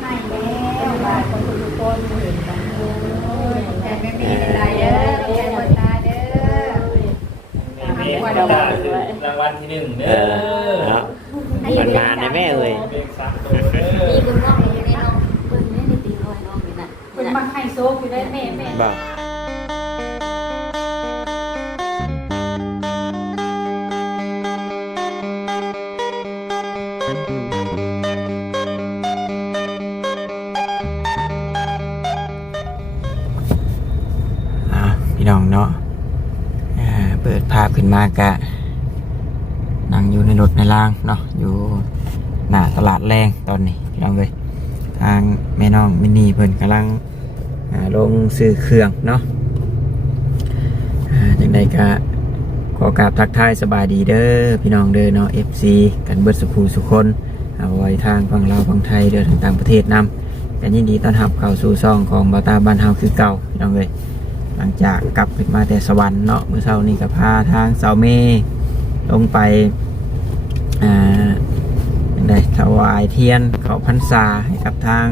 ให้แล้วบาดคนทุกคนเห็นกันแต่ไม่มีอะไรเด้อใจคนตาเด้อ มีรางวัลที่1เด้อมันมาในแม่เอ้ย มีคุณน้องอยู่ในน้องเพิ่นได้ในตีน้อยน้องนี่น่ะเพิ่นมาให้โซกอยู่ได้แม่บ่พี่น้องเนาะเปิดภาพขึ้นมากะนั่งอยู่ในรถในรางเนาะอยู่หน้าตลาดแรงตอนนี้พี่น้องเลยทางแม่น้องมินนี่เพิ่นกำลังลงซื้อเครื่องเนาะจังใดก็ขอกราบทักทายสบายดีเด้อพี่น้องเด้อเนาะ FC กันเบิดสุขสุขคนเอาไว้ทางฝั่งลาวฝั่งไทยเด้อทางต่างประเทศนำกันยินดีต้อนรับเข้าสู่ช่องของบ่าวตาบ้านเฮาคือเก่าพี่น้องเลยหลังจากกลับขึ้นมาแต่สวรรค์เนาะเมื่อเช้านี้ก็พาทางสาวเมย์ลงไปได้ถวายเทียนเขาพรรษาให้กับทาง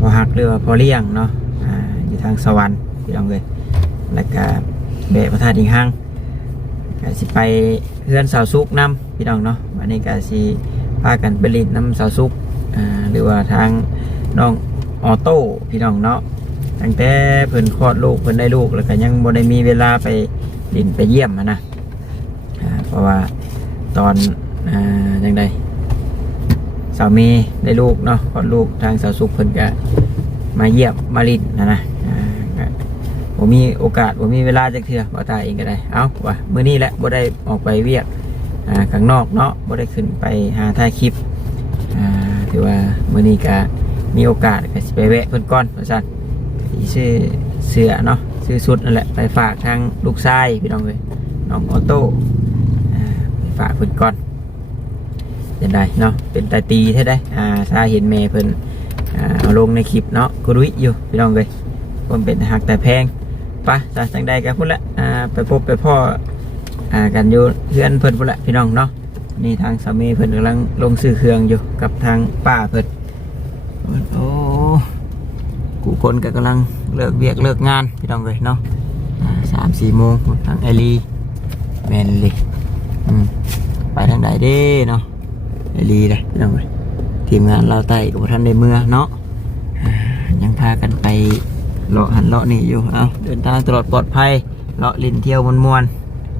พอหักหรือว่าพอเลี้ยงเนาะอยู่ทางสวรรค์พี่น้องเลยแล้วก็เบะพระธาตุอิงหังก็สิไปเฮือนสาวซุกน้ำพี่น้องเนาะวันนี้ก็สิพากันไปลินน้ำสาวซุกหรือว่าทางน้องออโต้พี่น้องเนาะตั้งแต่เพิ่นคลอดลูกเพิ่นได้ลูกแล้วก็ยังบ่ได้มีเวลาไปลินไปเยี่ยมนะเพราะว่าตอนยังไงสามีได้ลูกเนาะคลอดลูกทางสาวสุขเพิ่นก็มาเยี่ยมมาลินนะผมมีโอกาสผมมีเวลาจักเทื่อบ่ตายเองก็ได้เอาว่ะมื้อนี้แหละบ่ได้ออกไปเวียกข้างนอกเนาะบ่ได้ขึ้นไปหาถ่ายคลิปถือว่ามื้อนี้ก็มีโอกาสก็สิไปแวะเพิ่นก่อนว่าซั่นซื้อเสื้อเนาะซื้อชุดนั่นแหละไปฝากทางลูกชายพี่น้องเลยน้องออโต้ไปฝากเพิ่นก่อนเป็นไรเนาะเป็นตาตีใช่ได้ซาเห็นเมย์เพิ่นเอาลงในคลิปเนาะก็รู้อยู่พี่น้องเลยคนเป็นหักแต่แพงปะจากจังใดกันพุ่นละไปพบไปพ่อกันอยู่เพื่อนเพิ่นพุ่นละพี่น้องเนาะนี่ทางสามีเพิ่นกำลังลงซื้อเครื่องอยู่กับทางป้าเพิ่นโอ้กูคนก็กำลังเลิกเวียกเลิกงานพี่น้องเลยเนาะ3-4 โมงทางไอรีแมนเลยไปทางใดเด้เนาะไอรีเลยพี่น้องเลยทีมงานเราใต้กับท่านในเมืองเนาะยังพากันไปเลาะหันเลาะนี่อยู่เอาเดินทางตลอดปลอดภัยเลาะลินเที่ยวมวน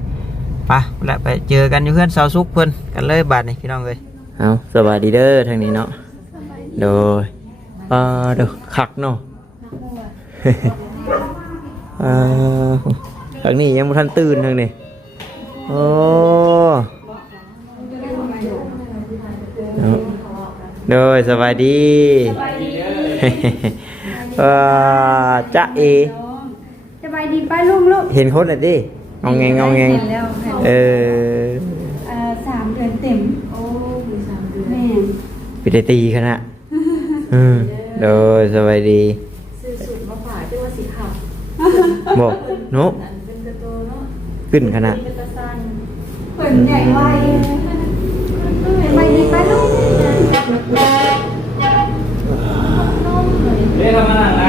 ๆไปแล้วไปเจอกันอยู่เพื่อนสาวซุกเพิ่นกันเลยบาทนี่พี่น้องเลยเอาสวัสดีเด้อทางนี้เนาะโดยเดี๋ยวขักเนาะทางนี้ยังไม่ทันตื่นทางนี้โอ้โดยสวัสดีจ๊ะเอสบายดีป้าลุงลูกเห็นคนอ่ะดิงองแงงงองแงง3 เดือนเต็มโอ้3 เดือนแม่ปิดตีขนาดโดยสวัสดีซื้อสูตรมาฝากด้วยว่าสีขาวบอกโน้ขึ้นขนาดเปิดใหญ่ไวดีป้าลูกเรียกทำอะไร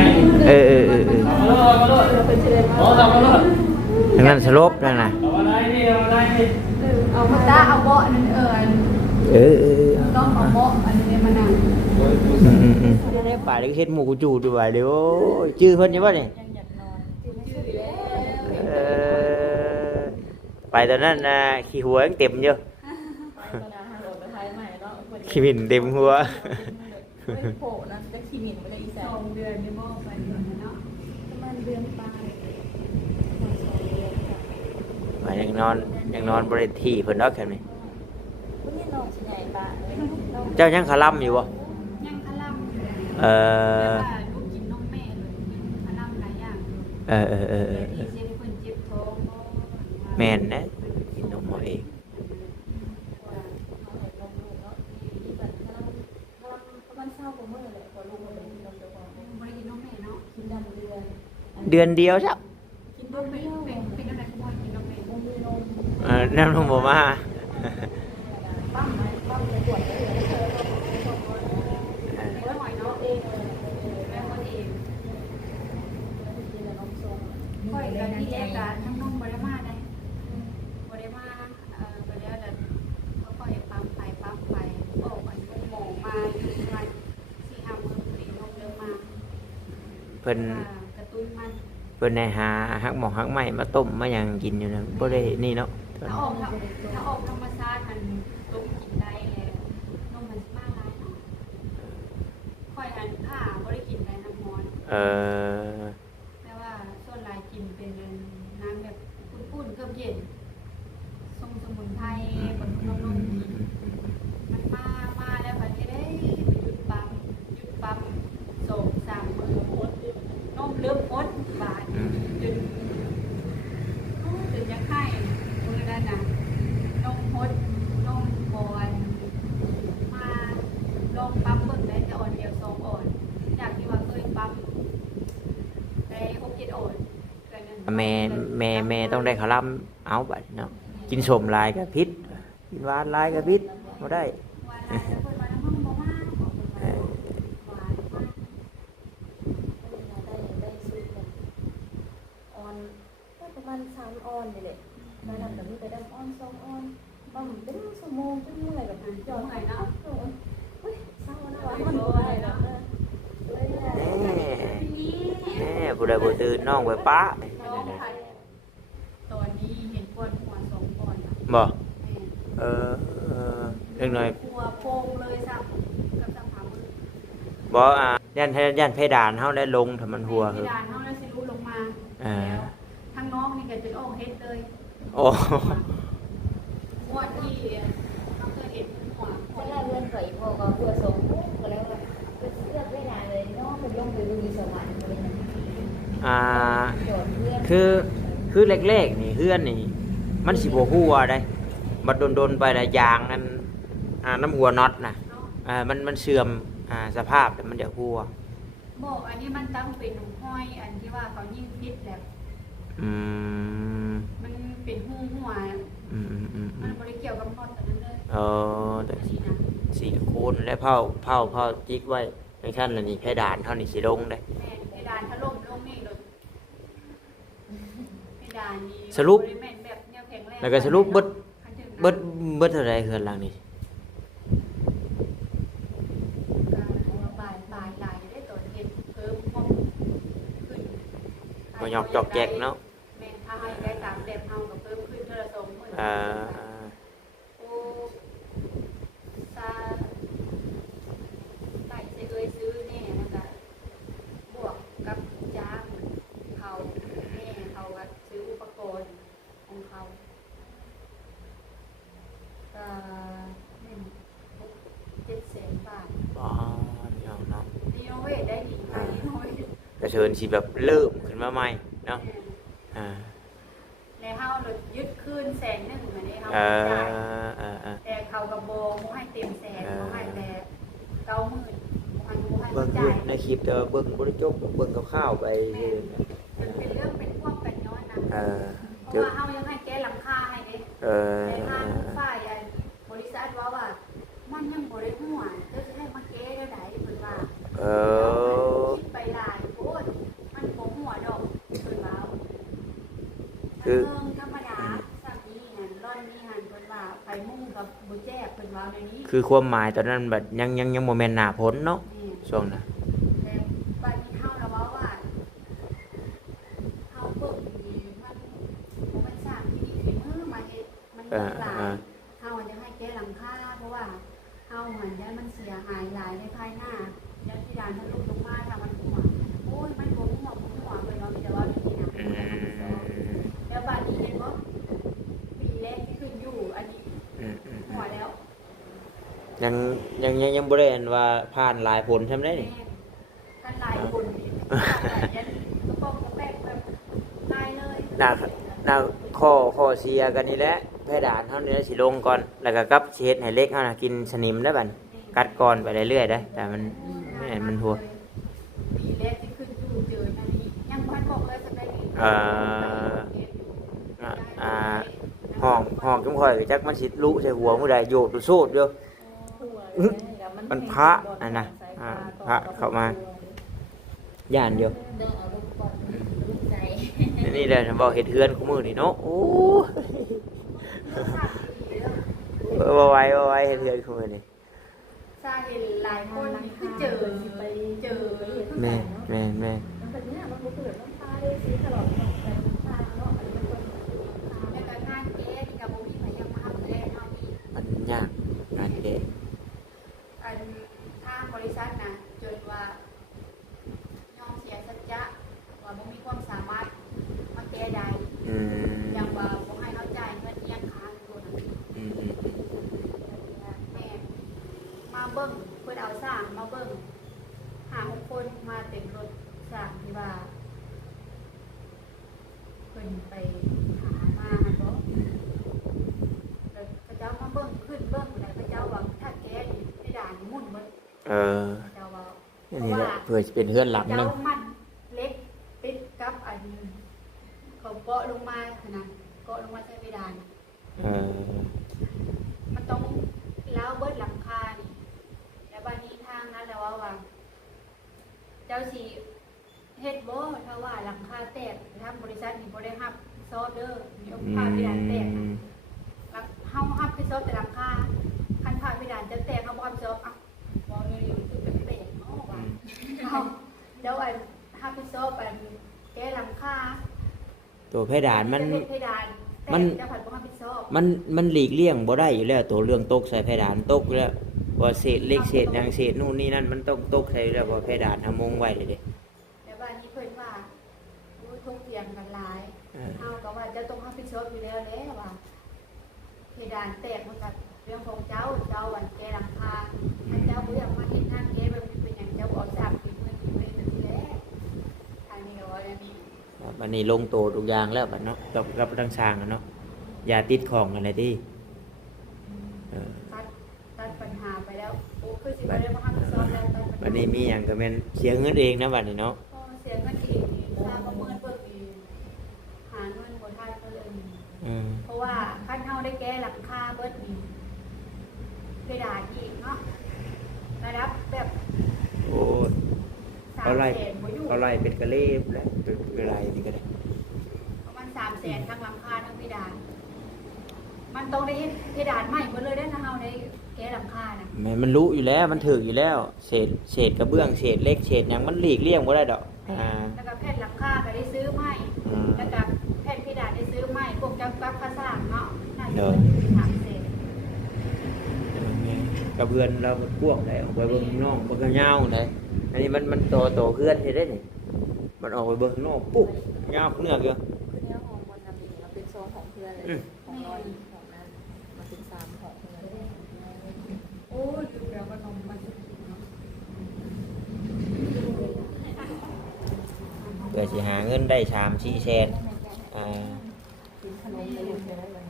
ทางนั้นสลบนั่นน่ะเอามาตาเอาเบาะนั่นต้องเอาเบาะอันนี้มานั่งได้ป่าได้เฮ็ดหมูกูจูดด้วยเดี๋ยวชื่อเพิ่นยังว่านี่ไปตอนนั้นขี้หัวยังเต็มเยอะขี้มินเต็มหัวโผล่นะจะขี้มินไม่ได้อีแสน2 เดือนไม่บอกไปเนาะประมาณเดือนปลายยังนอนบริทีเพิ่นเนาะแค่นี้เจ้ายังคาล่ำอยู่บ่ยังคาล่ำกินนมแม่เลยคาล่ำหลายอย่างแม่นนะกินนมหมอเองเดือนเดียวใช่น้ำนมบ่มา พิ่น กระตุ้นมัน เพิ่นได้หาหักหมอกหักไหม้มาต้มมาหยังกินอยู่นะบ่ได้นี่เนาะ ถ้าออกธรรมชาติมันต้มกินได้แล้วนมมันมากหลายเนาะค่อยอันผ้าบ่ได้กินได้น้ำร้อน แต่ว่าส่วนหลายกินเป็นน้ำแบบปุ้นๆเครื่องเย็นทรงสมุนไพรบนนมกินมันมาแล้วพันจะได้หยุดปั๊ม2-3 มื้อนมเริ่มอดบาดจนจะไข้มือนั่นน่ะนมฮดนมบอนมาลองปั๊มเบิ่งได้แต่อ่อนเดียว2อ่อนจากที่ว่าเคยปั๊มได้6-7อ่อน แม่ต้องได้ขาวลำเอาบัดเนาะกินสมหลายก็พิษกินหวานหลายก็พิษบ่ได้ ออนประมาณ3ออนนี่แหละมาทำแบบนี้ไปได้ออน2ออนบางเป็นชั่วโมงเป็นเมื่อยแบบจอดเนาะเฮ้ยเศร้านะวะมันบ่ได้เนาะแน่ผู้ใดบ่ตื่นน้องไว้ป้า ตอนนี้เห็นปวดหัว2ก่อน บ่เล็กน้อย หัวโป่งเลยซ้ำกับซ้ำขามือ บ่ย่านเพดานเฮาได้ลงถ้ามันหัว เพ คือ ดานเฮาแล้วสิรู้ลงมาแล้วทั้งน้องนี่ก็จะออกเฮ็ดเลย โอ้ หัวที่เราเคยเห็นหัว ถ้าเราเลื่อนไปพอก็ตัว2ปุ๊บก็แล้วว่าเลือกไม่ได้เลยเนาะไปลงไปดูดีสวรรค์เลยจอดเพื่อนคือแรกๆนี่เฮือนนี่มันสิบ่ฮู้ว่าได้บัดโดนๆไปละยางนั้นน้ำหัวน็อตน่ะมันเสื่อมสภาพแต่มันจะฮู้ว่า บอกอันนี้มันตั้งเป็นห้อยอันที่ว่าเขายิ่งพิษแหละมันเป็นหูหัวมันบ่ได้เกี่ยวกับน็อตอันนั้นเลยแต่สีโคนและเผาจิกไว้ในขั้นละนี่เพดานเท่านี้สิลงได้ แม่เพดานถล่มลงนี่เลยเพดานนี่ สรุป แม่นแบบแนวแข็งแรง แล้วก็สรุปเบิดเท่าไรเฮือนหลังนี้ ปลายหลายได้ตัวเห็ดเพิ่มขึ้น บ่ยอกจอกแจกเนาะ แม่ถ้าให้ได้ตามแบบเฮาก็เพิ่มขึ้นเท่าละ2มื้อโอ้ซาไต่สิเอ้ยซื้อแน่นะคะบวกกับจ้างเขาแม่เขาก็ซื้ออุปกรณ์ของเขา700,000 บาท บ่ยอมเนาะ รีโนเวทได้ดีไหมรีโนเวท กระเชิญสิแบบเริ่มขึ้นมาใหม่เนาะในเฮาหลุดยึดขึ้น100,000เหมือนนี้เฮาจ่ายแต่เขากับโบบ่ให้เต็มแสนบ่ให้แต่90,000บ่ให้ เบิ่ง จ่าย ในคลิปแต่ว่าเบิ่งบ่ได้จบเบิ่งคร่าวๆไป มันเป็นเรื่องเป็นพวกกันย้อนนะเพ เจอ ราะว่าเฮายังให้แก้หลังคาให้เด้แต่ทางฝ่ายบริษัทว่ามันยังบ่ได้หัวจะให้มาแก้ได้ไดเพิ่นว่าคิดไปหลายโพดมันบ่หัวดอกเพิ่นว่าคือธรรมดาสักนี้หันร่อนนี้หันเพิ่นว่าไปมุ่งกับบ่แจ้เพิ่นว่าในนี้ คือความหมายตอนนั้นแบบยังบ่แม่นหน้าพ้นเนาะช่วงนั้น แต่บัดนี้เฮาแล้วว่าเฮาเบิ่งนี่มันสร้างที่ดีฝีมือมาเฮ็ดมันหลายเฮาจะให้แก้หลังคาเพราะว่าเฮาเหมือนได้มันเสียหายหลายในภายหน้าแล้วที่ด่านทะลุลงมาถ้ามันหัวโอ้ยมันบ่หัวเลยเนาะแต่ว่านี่นะแล้วบัดนี้เห็นบ่ปีแรกที่ขึ้นอยู่อันนี้หัวแล้ว ยังบ่ได้อันว่าผ่านหลายผลใช่มั้ยนี่ กันหลายคนยันกระป๋องกระแปกแบบตายเลย น่าข้อเสียกันนี่แหละเพดานเฮานี่สิลงก่อนแล้วก็กับเช็ดให้เล็กเฮาน่ะกินสนิมได้บัดกัดก่อนไปเรื่อยๆได้แต่มันหัว ปีแรกที่ขึ้นอยู่เจออันนี้ยังพันบอกเลยสักได้ห้องจุ่มข่อยก็จักมันสิลุใส่หัวมื้อใดโยกโซดอยู่มันพระอันน่ะพระเข้ามาย่านเดียวนี่แหละฉันบอกเฮ็ดเฮือนคู่มื้อนี่เนาะโอ้บ่ไหวเฮ็ดเฮือนคู่มื้อนี่ ซาเห็นหลายคนคือเจอไปเจอ แม่ บ่เกิดน้ำตาได้สีตลอดแบบน้ำตาเนาะอันนี้มันคนน้ำตา แล้วก็งานเก๊ที่กับบ่มีพยายามมาทำแลเนาะพี่ มันยากงานเกะ อันทางบริษัทนะจนว่ายอมเสียสัจจะว่าบ่มีความสามารถมาแก้ใด อืม อย่างว่าบ่ให้เขาจ่ายเงินเอียงค้างอยู่นะ อืม แม่มาเบิ่งเพิ่นเอาสร้างมาเบิ่ง5-6คนมาเต็มรถสร้างที่ว่าเพิ่นไปหามาหั่นบ่แล้วพระเจ้ามาเบิ่งขึ้นเบิ่งแล้วพระเจ้าว่าถ้าแก้นี่ให้ด่านมุ่นเบิด เออ พระเจ้าว่า อันนี้แหละเพื่อจะเป็นเพื่อนหลังหนึ เจ้าง มันเล็กติดกับอันเขาเกาะลงมาขนาดเกาะลงมาใช้เพดาน เออ มันต้องล้าวเบิดหลังคานี่แล้วบ้านนี้ทางนั้นแล้วว่า เจ้าสีเฮ็ดบ่ถ้าว่าหลังคาแตกทางบริษัทนี่บ่ได้รับซอฟเด้อมีผ้าเพดานแตกนะเฮารับผิดชอบแต่หลังคาคันผ้าเพดานจะแตกเฮาบ่รับผิดชอบอ่ะมองอยู่คือเป็นเปรตเนาะว่าเฮาแล้วอันรับผิดชอบอันแก้หลังคา ตัวเพดานมัน เพดาน มัน จะผัดบ่รับผิดชอบ มันหลีกเลี่ยงบ่ได้อยู่แล้วตัวเรื่องตกใส่เพดานตกอยู่แล้วว่าเศษเล็กเศษหยังเศษนู่นนี่นั่นมันต้องตกใส่อยู่แล้วเพราะเพดานทำมงไว้เลยเด้ แล้วบ้านนี้เพิ่นว่าอู้ทุกเถียงกันหลาย เออ เฮาก็ว่าจะต้องรับผิดชอบอยู่แล้วแหละว่าเพดานแตกมันก็เรื่องของเจ้าวันแก้หลังคาถ้าเจ้าบ่อยากมาเฮ็ดทางแก้แบบนี้เป็นหยังเจ้าบ่เอาสร้างเป็นเงินเป็นเว้นแบบนี้แหละทางนี้ก็ว่าอย่างนี้ ครับอันนี้ลงโตทุกอย่างแล้วบัดเนาะกับทางช้างอะเนาะอย่าติดของกันเลยที่เออ ตัดปัญหาไปแล้วโอ้คือสิบ่ได้มารับผิดชอบแล้วตัดปัญหา วันนี้มีหยังก็แม่นเสียเงินเองนะบัดนี้เนาะ พอเสียเงินอีกนี่ถ้าประเมินเบิ่งอีกหาเงินบ่ทันก็เลย อืม เพราะว่าคันเฮาได้แก้หลังคาเบิดนี่เพดานอีกเนาะระดับแบบ โอ้ย เอาไล่ 300,000บ่อยู่ เอาไล่เป็นกระเลบแหละเป็นไรนี่ก็ได้ ประมาณ300,000ทั้งหลังคาทั้งเพดาน มันต้องได้เฮ็ดเพดานใหม่หมดเลยเด้อถ้าเฮาได้แก้หลังคาน่ะ แม่มันรู้อยู่แล้วมันถึกอยู่แล้วเศษกระเบื้องเศษเล็กเศษหยังมันหลีกเลี่ยงบ่ได้ดอกอ่า แล้วก็แผ่นหลังคาก็ได้ซื้อใหม่ อืม แล้วก็แผ่นเพดานได้ซื้อใหม่พวกจับกับค่าสร้างเนาะน่า เน จะ อะ เป็น300,000 กระเบือนเรามันกว้างได้ออกไปเบิ่งข้างนอกมันก็ยาวได้อันนี้มันโตเพื่อนเฮ็ดได้นี่มันออกไปเบิ่งข้างนอกปุ๊บยาวเนื้อเกลือ คือเนื้อหอมบนน้ำดีมันเป็นโซนของเพื่อนเลย อืม ของนอนของนั้นมันเป็น3ของเพื่อน โอ้ยลืมแล้วว่านมมันสุกเนาะ เพื่อสิหาเงินได้3-4แสนอ่า กินขนมเลยอยู่ได้เลย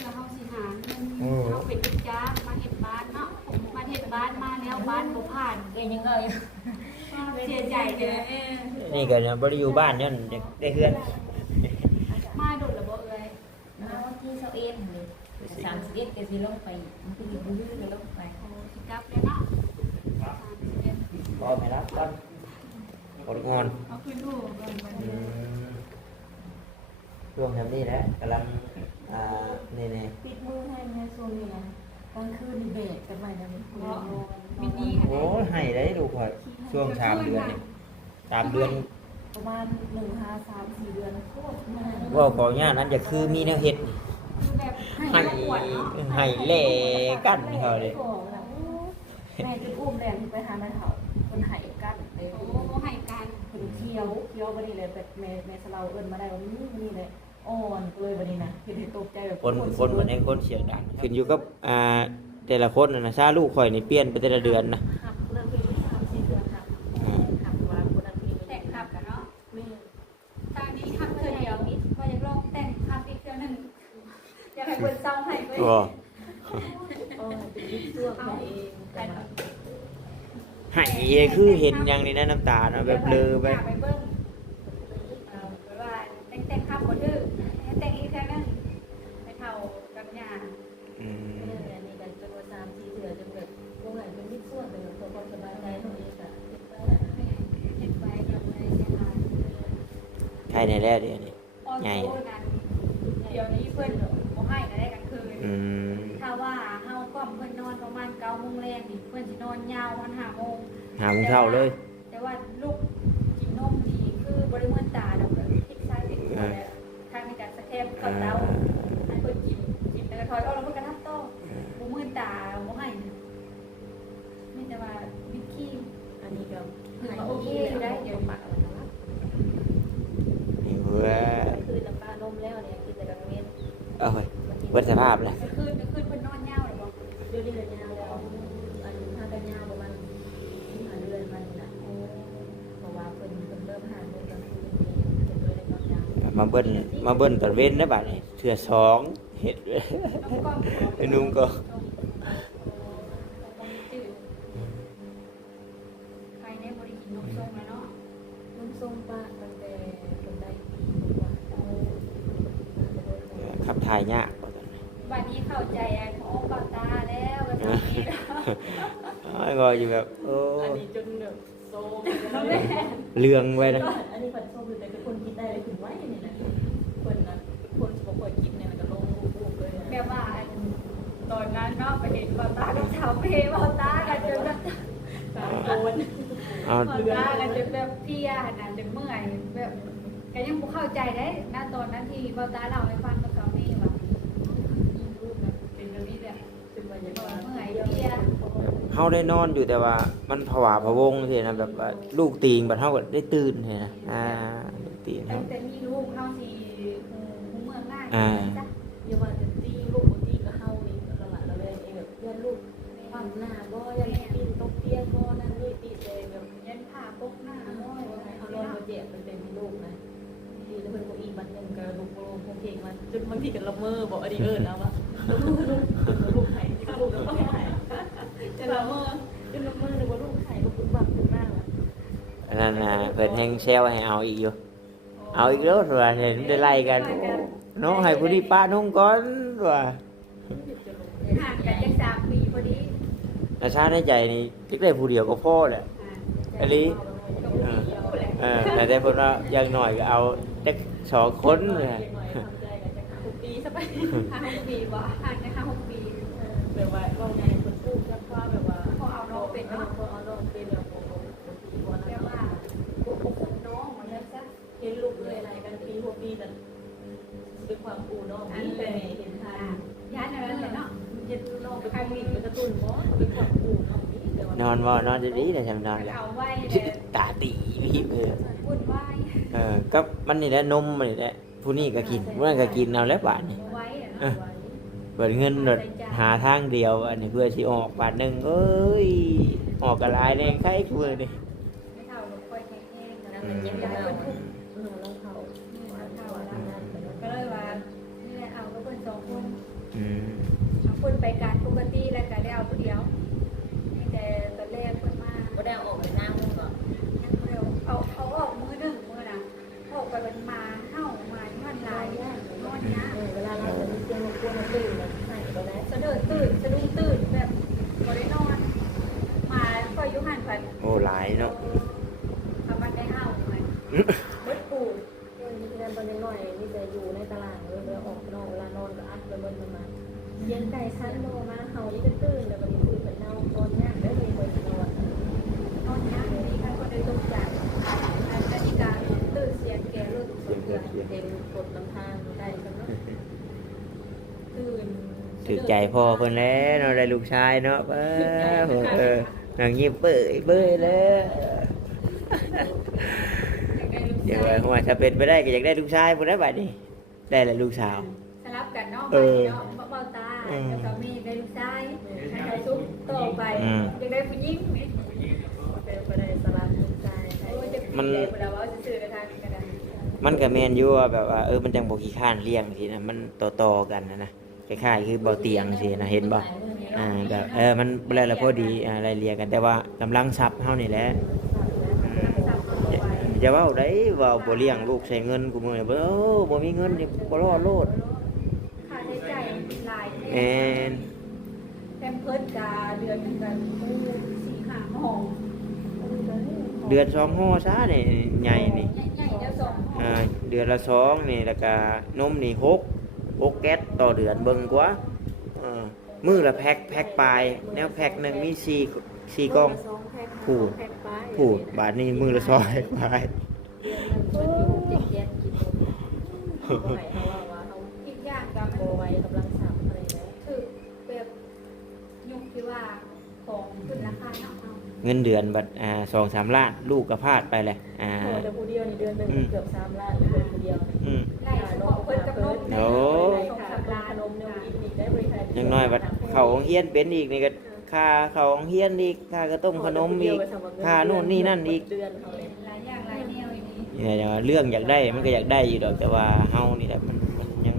แล้วเฮาสิหาเงิน โอ้ เฮาเป็นลูกจ้างมาเฮ็ดบ้านเนาะมาเฮ็ดบ้านมาแล้วบ้านบ่ผ่าน เองยังไง เสียใจเด้อ นี่ก็เนี่ยบ่ได้อยู่บ้านเนี่ยได้เฮือน มาโดดระเบิดเลย มาวันที่21เลย31ก็สิลงไปมันคืออยู่บื้อก็ลงไป โอ้สิกลับแล้วเนาะ รอให้รับก่อนกดงอน เอาขึ้นดูเบิ่งมัน อืมช่วงทำนี่แหละกำลังนี่ ปิดมือให้แม่ช่วงนี้นะกลางคืนนี่เบรกกันใหม่นะมัน เพราะมินนี่ โอ้ยให้ได้ลูกข่อยช่วง3 เดือนนี่3 เดือน ประมาณ1 5 3 4 เดือนโคตรมา ว่าขออนุญาตนั้นจะคือมีแนวเฮ็ด คือแบบให้ ให้ ปวดเนาะ ให้เล่กันนี่เขาเลย แม่จะอุ้มแรงไปหาแม่เฒ่าคนไห้กันเลย โอ้ให้การ คนเที่ยวบัดนี้เลยแบบแม่สะเราเอิ้นมาได้ว่านี่แหละอ่อนเลยบัดนี้นะเฮ็ดให้ตกใจแบบ คนมันให้คนเสียงดังขึ้นอยู่กับแต่ละคนน่ะนะซาลูกข่อยนี่เปลี่ยนไปแต่ละเดือนนะ หักเริ่มเป็น3-4 เดือนหักหักว่าคนนั้นพี่ แต่งขับกันเนาะ แม่ ทางนี้ขับเธอเดียวว่าจะลองแต่งขับอีกเทื่อหนึงอยากให้เพิ่นเศร้าให้เว้ย โอ้ อ๋อเป็นยุคช่วงตัวเองกัน ให้คือเห็นอย่างนี้นะน้ำตาเนาะแบบเบลอไป อยากไปเบิ่งเอาไปว่าแต่งขับบ่ดื้อให้แต่งอีกเทื่อหนึงไปเฒ่ากับย่า อืม อันนี้กันจนว่า3-4 เดือนจนแบบตรงไหนเป็นยุคช่วงเป็นตัวคนสบายใจตัวเองอะ เฮ็ดไปอย่างไรเสียหาย ใช่ในแรกเดือนนี้ ออนโซนั้นเดี๋ยวนี้เพิ่นบ่ให้ก็ได้กลางคืน อืม ถ้าว่าเฮาก้อมเพิ่นนอนประมาณ9 โมงแรงนี่เพิ่นสินอนยาวมัน5 โมง หาโมงเช้าเลย แต่ว่าลูกกินนมดีคือบ่ เขาเต้าให้คนกินแล้วก็ถอยออกแล้วมันก็ทับโต้บ่มือตาบ่ให้มีแต่ว่าวิธี อันนี้ก็ คือว่าโอเคอยู่ได้เดี๋ยว หมักอะไรนะ นี่เว้ย คือน้ำปลานมแล้วเนี่ยกินแต่กลางเว้น เอ้ยเบิดสภาพเลย คืนเพิ่นนอนยาวเลยบ่ เดี๋ยวนี้เลยยาวแล้วอันถ้ากันยาวประมาณ5 เดือนมันน่ะเพราะว่าเพิ่นเริ่มหาเงินกันคือเห็นด้วยในตอนยาว มาเบิ้ลตอนเว้นนะบัดนี้เทื่อสองเฮ็ดเว้ย น้องก้อง ไอ้นุ่มก็ ใครได้บ่ได้กินนมส้มแล้วเนาะ น้ำส้มปลาตั้งแต่คนได้ปีกว่าเอา ขับถ่ายยากว่าตอนนี้ วันนี้เข้าใจไอ้ของเบาตาแล้วก็ทำเองแล้ว อ้อยงออยู่แบบโอ้ อันนี้จนแบบโซ่ แม่ เรืองไว้นะ อันนี้ผัดส้มแต่เป็นคนกินได้เลยถึงไว้เนี่ยนะคนนะคนสมควรกินเนี่ยมันก็ลงรูปเลย แบบว่าตอนนั้นเนาะไปเห็นเบาตากับชาวเพเบาตากันจนแบบ สามโกน เอา เบาตากันจนแบบเพลียนะจนเมื่อยแบบก็ยังบ่เข้าใจได้ณตอนนั้นที่เบาตาเล่าให้ฟังกับชาวเพว่ายิงรูปแบบเป็นแบบนี้แหละ เป็นมาอย่าง เมื่ ว่า อยเพลีย เฮาได้นอนอยู่แต่ว่ามันผวาพะวงสินะแบบว่าลูกตีงบัดเฮาก็ได้ตื่นสินะลูกตีง ตั้ เฮาง แต่มีลูกเข้าสิหูเมืองหน้าจ้ะ อย่าว่าจะตีลูกตีก็เฮานี่ละหละละเลยแบบยันลูกความหน้าบ่ยันปีนตกเตียงบ่นั่นด้วยตีเลยแบบ ยันผ่าปกหน้า เอา น้อย ลองมาเจ็บเป็นลูกนะดีแล้วเพิ่นก็อีกบัดนึงก็ลูกโป่งคงเก่งมาจนบางทีก็ละเมอบอกอดีนะว่าลูกไห้ลูกก็ไห้จะละเมอจนละเมอเลยว่าลูกไห้ก็ปุ๊บบักขึ้นมาว่ะ อันนั้นน่ะเพิ่นแฮงแซวให้เอาอีกอยู่เอาอีกแล้วว่าเห็นได้ไล่กันโน้ให้ผู้นี้ป้านุ่งก่อนว่า ห่างกันจัก3 ปีพอดี อาชาในใจนี่คิดได้ผู้เดียวก็พอแหละอันนี้แต่ได้เพิ่นว่าอย่างน้อยก็เอาจัก2คนเลย ปีซะไป ห่าง6 ปีบ่ห่างกัน6 ปี แบบว่าเราไงคนพูดแล้วว่าแบบว่า พอเอาน้องเป็นเนาะ พอเอาน้องเป็นแบบปีกว่า แปล แล้ว ว่า น้องเหมือนแล้วซะ เห็นลูกเลยอะไรกันปีหัวปีแต่ด้วยความปูน้องนี่เลยเห็นทาง ย้ายนั่นแหละเนาะ เย็นน้องไปข้างนี้เป็นกระตุ้นบ่เป็นความปูน้องนี่แต่ว่าน อนบ่นอนจะดีแต่จำนอนกัน เอาไว้ ตาตีพี่เออ วุ่นวาย ก็มันนี่แหละนมมันนี่แหละผู้นี้ก็กินผู้นั้นก็กินเอาแล้วบาทนี่ ไว้อะ เอ เนาะ อเบิดเงินเบิดหาทางเดียวอันนี้เพื่อสิออกบาทหนึงเอ้ยออกกระลายแดงไข่คือนี่ ไม่เท่าหรอกค่อยแห้งๆ นั่ นะ นมันเย็น อยากให้ แล้ว คนทุกข์ น้องเขา เท่าแล้วก็เลยว่านี่แหละเอาก็คน2 คน อืม เอาคนไปการปกติแล้วก็ได้เอาผู้เดียวแต่ตอนแรกคนมา บ่ได้ออกไปหน้าห้องก่อน ยังเร็วเอาออกมือหนึ่งมือนะออกไปเป็นมาเห่ามาที่มันลายนอนยาก เวลาเราจะมีเสียงรบกวนตื่นเลยใช่ก็ได้ สะดุ้งตื่นแบบบ่ได้นอน มาคอยยุหันไป โอ้หลายเนาะ ทำมันได้เห่าไหม เบิดปูนี่คือตอนนี้หน่อยนี่จะอยู่ในตารางเลยเวลาออกนอกเวลานอนก็อัดระเบิดมาเย็นไก่ชั้นโลมาเห่านี่จะตื่นแล้วก็มีคือเป็นเน่าตอนนี้ได้มีคนนอน นอนยากมีใครคนใดตกใจนาฬิกาตื่นเสียงแกรุ่นสุดเดือน เต็มกดลำทางได้กันเนาะตื่น ถือใจพ่อเพิ่นแล้วเนาะได้ลูกชายเนาะนางยิ้มเบ้ยเบ้ยแล้วเดี๋ยวว่าถ้าเป็นไปได้ก็อยากได้ลูกชายพุ่นได้บัดนี้ได้แล้วลูกสาว สลับกันเนาะ เออ เนาะเบาตากับสามีได้ลูกชายให้เขาซุกต่อไปอยากได้ผู้หญิงไหม เป็นไปได้สลับใจ มันเวลาว่าจะซื้อกระทางกระดาษ มันก็แม่นอยู่ว่าแบบว่ามันจังบ่ขี้ข้านเลี้ยงสินะมันต่อๆกันนะคล้ายๆคือเบาเตียงสินะเห็นบ่ก็มันแล้วละพอดีอะไรเรียกันแต่ว่ากำลังทรัพย์เฮานี่แหละจะเว้าได้เว้าบ่เลี้ยงลูกใช้เงินกูมื้อนี้บ่มีเงินนี่บ่รอดโลด ค่าใช้จ่ายหลาย แม่น แพมเพิร์สกาเดือนหนึงกัน4-5ห้อง เดือน2ฮ้อซะนี่ใหญ่นี่ ใหญ่ๆแล้ว2 เดือนละ2นี่แล้วก็นมนี่6แก๊สต่อเดือนเบิ่งกว่ามื้อละแพ็คปลายแนวแพ็คหนึงมี4กล่องพูดบาทนี้มื้อละ2แพ็คปลาย เจ็ดกินเขาว่าเขา เงินเดือนบัด2-3 ล้านลูกก็พลาดไปเลยพอจะผู้เดียวนี่เดือนเป็นเกือบ3 ล้านเลยผู้เดียว ไล่เฉพาะเพิ่นกับนม โอ้ ขนมเนี่ยอีกได้บริการ ยังน้อยบัดเข้าโรงเรียนเป็นอีกนี่ก็ค่าเข้าโรงเรียนอีกค่ากระต้มขนมอีกค่านู่นนี่นั่นอีก เดือนเขาเลย หลายอย่างหลายแนวอีนี้ เนี่ยเรื่องอยากได้มันก็อยากได้อยู่ดอกแต่ว่าเฮานี่แหละมันยัง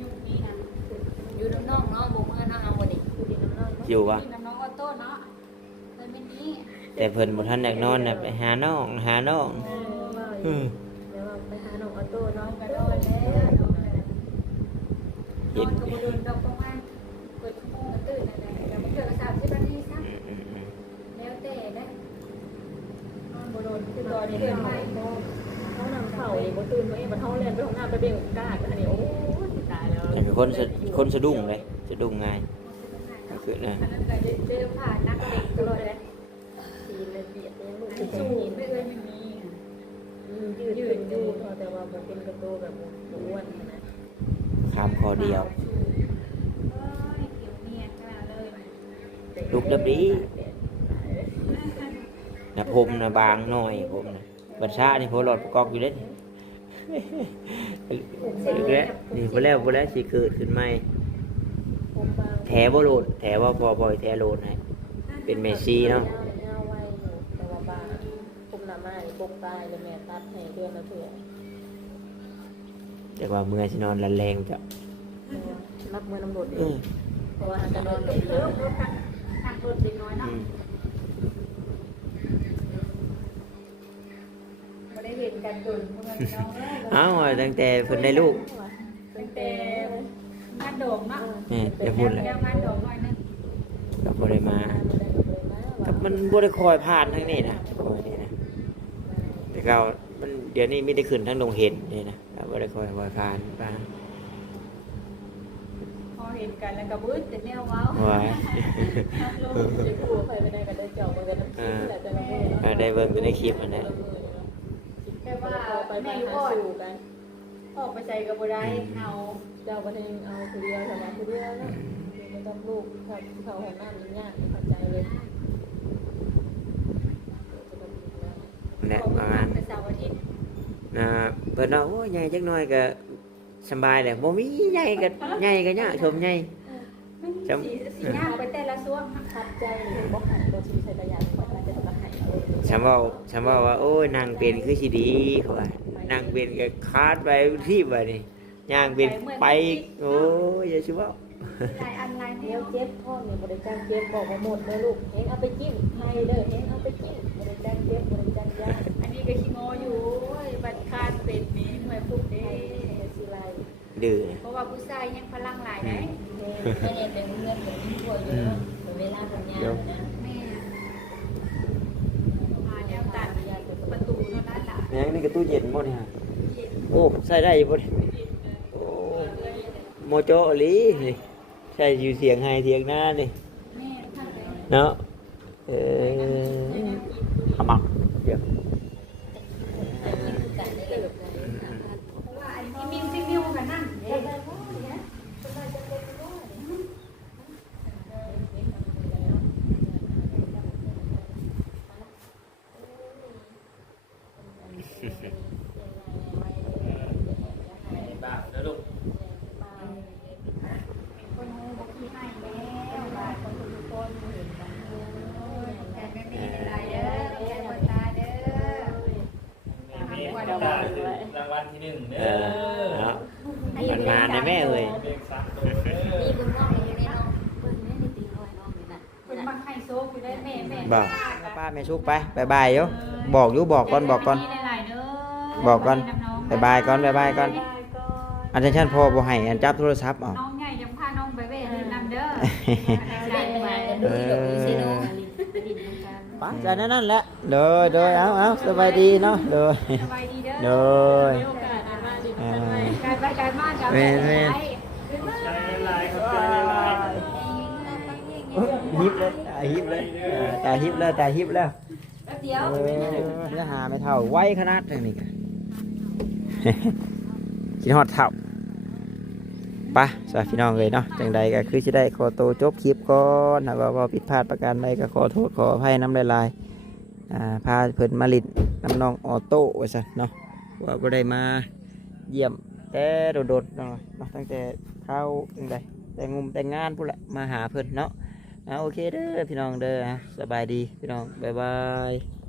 ยุคนี้นะ อยู่น้ำน้องเนาะบ่เมื่อเนาะเอาบ่ดิ ผู้ดีน้ำน้อย อยู่วะ พี่น้องออโต้เนาะเพิ่นเป็นนี้ แต่เพิ่นบ่ทันอยากนอนน่ะไปหาน้องหาน้อง เดี๋ยวไปหาน้องออโต้น้อง ไป ก็ น น อ อน น แล้ แล้ว นอนกับบ่โดนดอกประมาณเปิดชั่วโมงก็ตื่นนั่นแหละแล้วมันเกิด30 นาทีซะแล้วแต่นะนอนบ่โดนคือตอนนี้เกินไป เขานำเข่าเองบ่ตื่นตัวเองมันเท่าเรียนไปของน้ำไปเบ่งกาดอันนี้โอ้ตายแล้ว แต่ก็คนสะดุ้งเลยสะดุ้งง่ายก็คือนะ อันนั้นก็เจอผ่านนักเด็กตลอดเลย ทีละเบียดยังลูก อัน สู้ นี้สู้ไม่เคยไม่มี ยืดเป็นยูแต่ว่ามันเป็นกระโตแบบอ้วนนะ คำคอเดียว เอ้ยเขียวเนียนขนาดเลย ลุกดับดีนะผมนะบางหน่อยผมนะบัญชานี่ผมหลอดประกอบอยู่เด้นี่แล้วนี่พอแล้วสิเกิดขึ้นใหม่ ผมบาง แถบ่โหลดแถว่าพอบ่อยแถโหลดให้เป็นเมซี่เนาะ ไว้อยู่แต่ว่าบางผมหนามาปกตายเลยแม่ตัดให้เดือนละเถื่อ แต่ว่าเมื่อสินอนละแรงจ้ะ รับมือน้ำรด เออ เพราะว่าจะนอนเลย เพิ่มรถทางรถเล็กน้อยเนาะไม่ได้เห็นกันจนเมื่อน้อง เอ้าตั้งแต่เพิ่นได้ลูก ตั้งแต่งานโด่งเนาะ นี่จะพูดเลย เดี๋ยวงานโด่งหน่อยนึง ก็บ่ได้มากับมันบ่ได้คอยผ่านทางนี้นะคอยนี่นะแต่เก่ามันเดี๋ยวนี้มีแต่ขึ้นทางดงเห็นนี่นะก็บ่ได้คอยผ่านบ้าง พอเห็นกันแล้วก็บึ้ดแต่แนวว้าว ว่า ลูกจะพูดใครไปไหนกันได้เจาะมันจะน้ำจิ้มแหละแต่ละมือ ก็ได้เบิ่งในคลิปอันนั้น แค่ว่า ไป แม่ หา ออด สู่กัน ออกไปใจกับบุได้เอา เจ้าประเทศเอาคนเดียวสำหรับคนเดียวนะไม่ต้องลูกเขาหัวหน้ามันยากเข้าใจเลย และประมาณ เป็นเสาร์อาทิตย์ เพิ่นว่าโอ้ยใหญ่จักหน่อยก็สบายแหละบ่มีใหญ่ก็ยากชมใหญ่ สีหน้าไปแต่ละช่วง ทับใจเลยบอกหายตัวชีวิตใช้ระยะก่อนอาจจะต้องหาย ฉันว่าว่าโอ้ยนางเป็นคือสิดีเขาว่านางเป็นก็คาดไปที่ว่านี่ย่างเป็นไปโอ้ยอย่าสิเว้า หลายอันหลายแน เดี๋ยว ว เจ็บพ่อเนี่ยบริการเจ็บบอกมาหมดเลยลูกเฮงเอาไปจิ้มไทยเด้อเฮงเอาไปจิ้มบริการเจ็บบริการยา อันนี้ก็ขี้โมอยู่บัตรคาดเป็นนี้หน่วยปุ๊บเด้ สิไล ดื้อ เพราะว่าผู้ชายยังพลังหลายได้ ไม่ได้เป็นเงินเป็นทั่วอยู่เนาะเวลาทำงานนะ แม่มาแนวตัดประตูเท่านั้นล่ะ แม่งนี่ก็ตู้เย็นบ่เนี่ยโอ้ใส่ได้บ่เนี่ยโอ้โมโจอีหลีนี่ใช่อยู่เสียงไห้เสียงหน้านี่ แม่ทำเลย เนาะขมักเดี๋ยว กันได้เลย เพราะว่าอันนี้มิวซิมิวกันนั่นเด้บ้าแล้วลูก คนงูบอกขี้ให้แล้วหลายคนทุกคนแต่ไม่มีอะไรเด้อแค่คนตาเด้อ มีรางวัลที่หนึ่งเด้ เอ อ อเนาะมันมาในแม่เอ้ย เรียกซักตัวเด้ มี อ คุณน้องอยู่ในน้องเพิ่นไม่ได้ตีน้อยน้องนี่น่ะ คนบางไฮโซอยู่ได้แม่แม่ บอกป้าแม่ชุกไปบายอยู่บอกอยู่บอกก่อน บอกก่อนบายก่อนอันเทนชั่นพอบ่ให้อันจับโทรศัพท์เอา น้องใหญ่ยังพาน้องไปเวทนำเด้อ ได้มากันดูดอกซิโนดินกัน ไปจากนั้นแหละโดยเอาสบายดีเนาะโดย สบายดีเด้อ โดย มีโอกาสมาดิกันไป การไปการมากับ ใจลายครับใจลาย ฮิปเลยตาฮิปแล้ว แป๊บเดียว จะหาไม่เท่าไวขนาดนี้กัน คิดฮอดเท่า ไปสวัสดีพี่น้องเลยเนาะจังใดก็คือจะได้ขอตัวจบคลิปก่อนนะว่าผิดพลาดประการใดก็ขอโทษขออภัยน้ำลายๆพาเพิ่นมาลิดน้ำน้องออโต้ว่าซั่นเนาะว่าบ่ได้มาเยี่ยมแต่โดดๆเนาะตั้งแต่เข้าจังใดแต่งุมแต่งงานพุ่นแหละมาหาเพิ่นเนาะโอเคเด้อพี่น้องเด้อสบายดีพี่น้องบ๊ายบาย